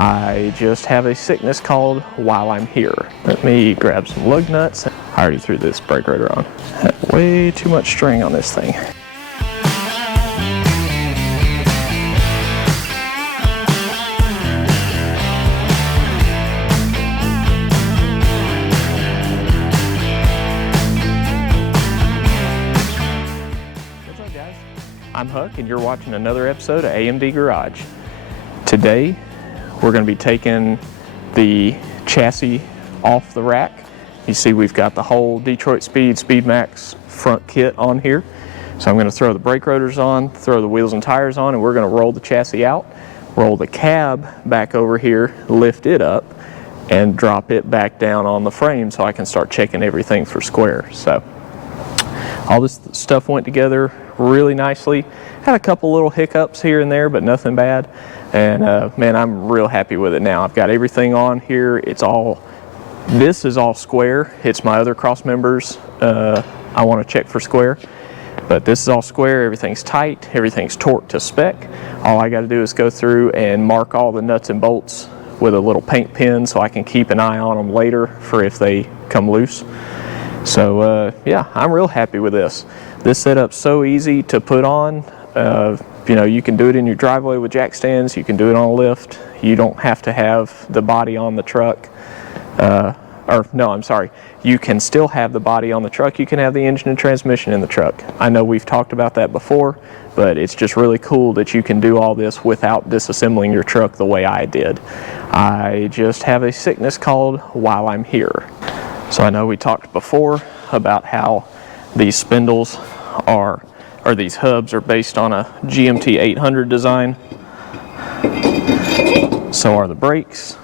I just have a sickness called while I'm here. Let me grab some lug nuts. I already threw this brake rotor on. Had way too much string on this thing. What's up, guys? I'm Huck and you're watching another episode of AMD Garage. Today we're going to be taking the chassis off the rack. You see we've got the whole Detroit SpeedMAX front kit on here. So I'm going to throw the brake rotors on, throw the wheels and tires on, and we're going to roll the chassis out, roll the cab back over here, lift it up, and drop it back down on the frame so I can start checking everything for square. So all this stuff went together really nicely. Had a couple little hiccups here and there, but nothing bad. And man, I'm real happy with it now. I've got everything on here. This is all square. It's my other cross members I want to check for square. But this is all square. Everything's tight. Everything's torqued to spec. All I got to do is go through and mark all the nuts and bolts with a little paint pen so I can keep an eye on them later for if they come loose. So yeah, I'm real happy with this. This setup's so easy to put on. You know, you can do it in your driveway with jack stands, you can do it on a lift. You don't have to have the body on the truck. Or no, I'm sorry. You can still have the body on the truck. You can have the engine and transmission in the truck. I know we've talked about that before, but it's just really cool that you can do all this without disassembling your truck the way I did. I just have a sickness called while I'm here. So I know we talked before about how these spindles or these hubs are based on a GMT 800 design. So are the brakes.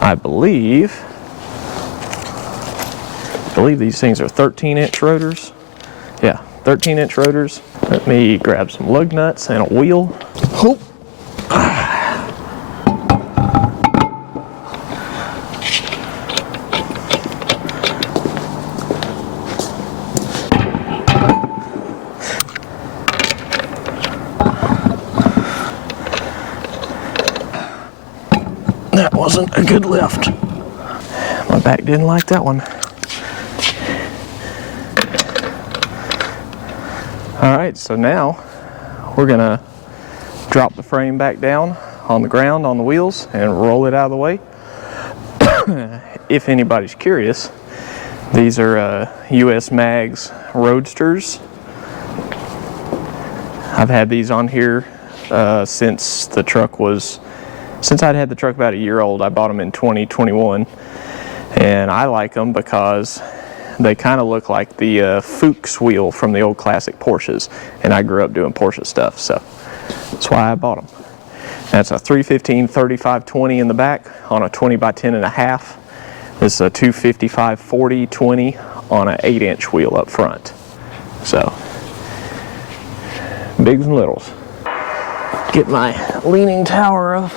I believe these things are 13-inch rotors. Yeah, 13-inch rotors. Let me grab some lug nuts and a wheel. Oh. That wasn't a good lift. My back didn't like that one. Alright, so now we're gonna drop the frame back down on the ground on the wheels and roll it out of the way. If anybody's curious, these are US Mags Roadsters. I've had these on here since I'd had the truck about a year old. I bought them in 2021, and I like them because they kind of look like the Fuchs wheel from the old classic Porsches, and I grew up doing Porsche stuff, so that's why I bought them. That's a 315/35/20 in the back on a 20x10.5. This is a 255/40/20 on an 8-inch wheel up front. So, bigs and littles. Get my leaning tower of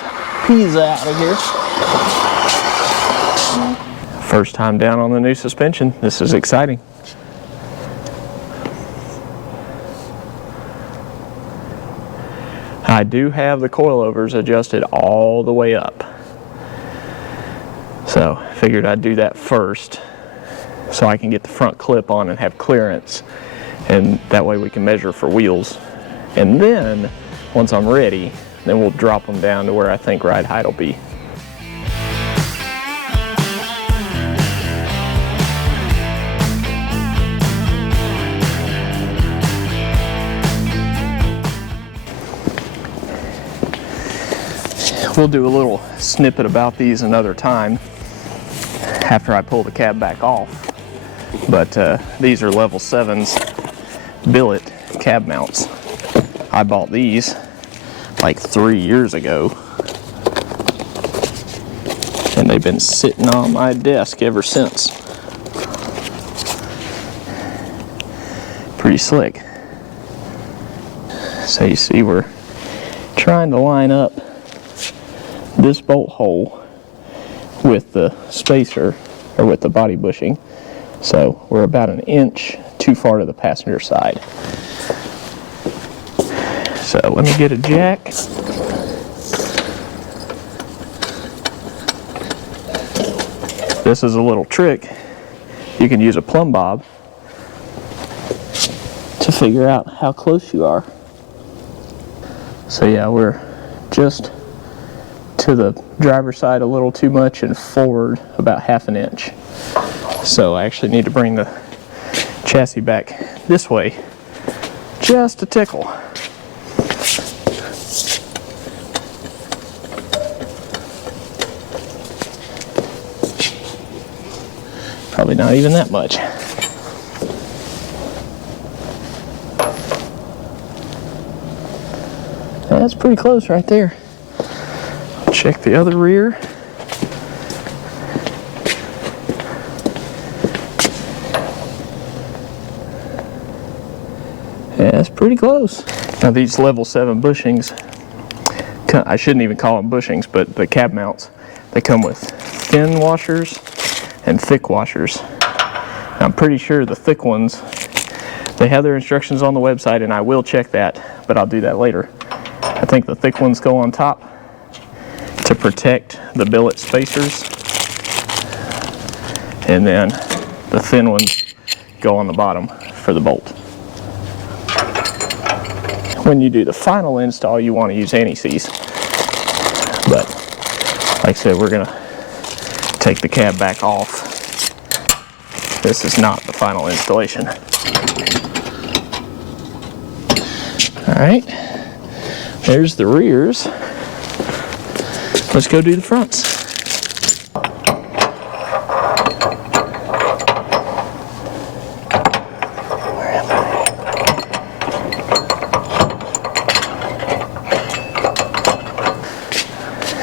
Pisa out of here. First time down on the new suspension. This is exciting. I do have the coilovers adjusted all the way up. So figured I'd do that first so I can get the front clip on and have clearance, and that way we can measure for wheels. And then once I'm ready, then we'll drop them down to where I think ride height will be. We'll do a little snippet about these another time after I pull the cab back off. But these are level 7's billet cab mounts. I bought these like 3 years ago, and they've been sitting on my desk ever since. Pretty slick. So you see we're trying to line up this bolt hole with the spacer, or with the body bushing. So we're about an inch too far to the passenger side. So let me get a jack. This is a little trick. You can use a plumb bob to figure out how close you are. So yeah, we're just to the driver's side a little too much and forward about 1/2 inch. So I actually need to bring the chassis back this way just a tickle. Probably not even that much. That's pretty close right there. Check the other rear. Yeah, that's pretty close. Now these level 7 bushings, I shouldn't even call them bushings, but the cab mounts, they come with thin washers and thick washers. I'm pretty sure the thick ones, they have their instructions on the website, and I will check that, but I'll do that later. I think the thick ones go on top to protect the billet spacers, and then the thin ones go on the bottom for the bolt. When you do the final install, you want to use anti-seize, but like I said, we're going to take the cab back off. This is not the final installation. Alright, there's the rears. Let's go do the fronts.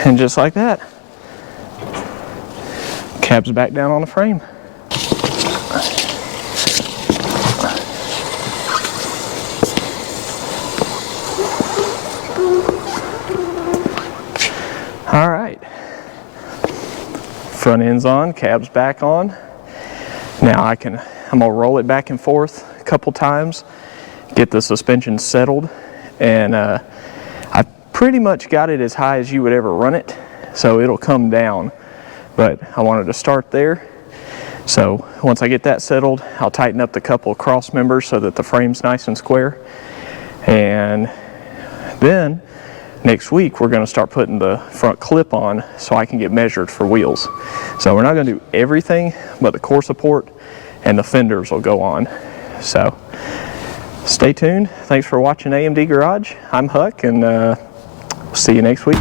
And just like that, cab's back down on the frame. All right, front end's on, cab's back on. Now I'm gonna roll it back and forth a couple times, get the suspension settled, and I pretty much got it as high as you would ever run it, so it'll come down, but I wanted to start there. So once I get that settled, I'll tighten up the couple of cross members so that the frame's nice and square, and then next week we're going to start putting the front clip on so I can get measured for wheels. So we're not going to do everything, but the core support and the fenders will go on. So stay tuned. Thanks for watching AMD Garage. I'm Huck, and see you next week.